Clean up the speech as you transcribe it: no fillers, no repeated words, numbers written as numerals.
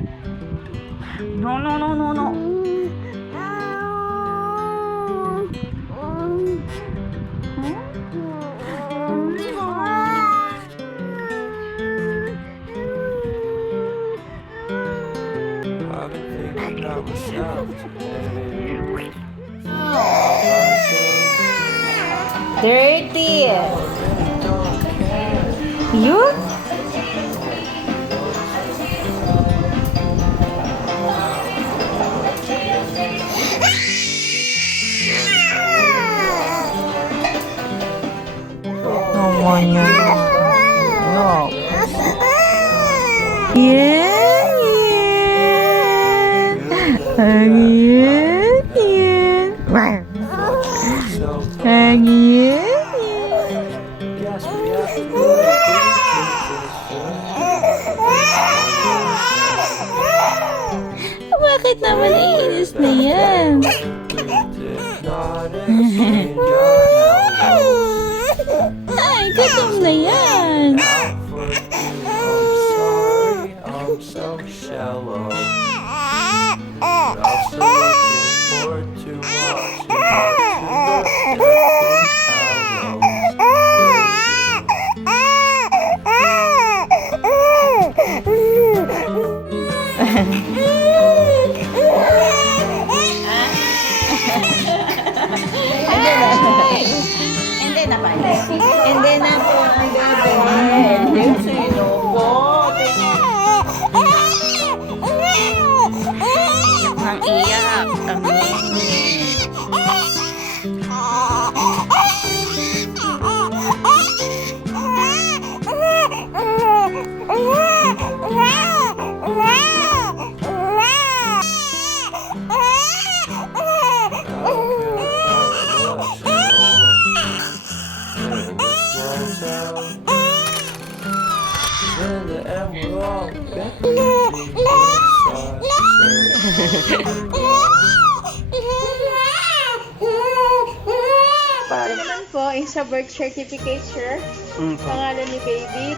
No, no, no, no, no. I've been thinking about myself today. Dirty. Don't care. You? Naman yun. No. Yan, yan. Ang yan, yan. Ang yan, yan. Yes, we have to Bakit naman iinis na yan? Ay, gutom na yan. I'm so shallow. I'm so looking forward to watching Hindi na pa. Hindi na po ang gagawin. Hindi sinugot. Nang iyak. Ang Para naman po, yung sa birth certificate, sir. Pangalan ni baby.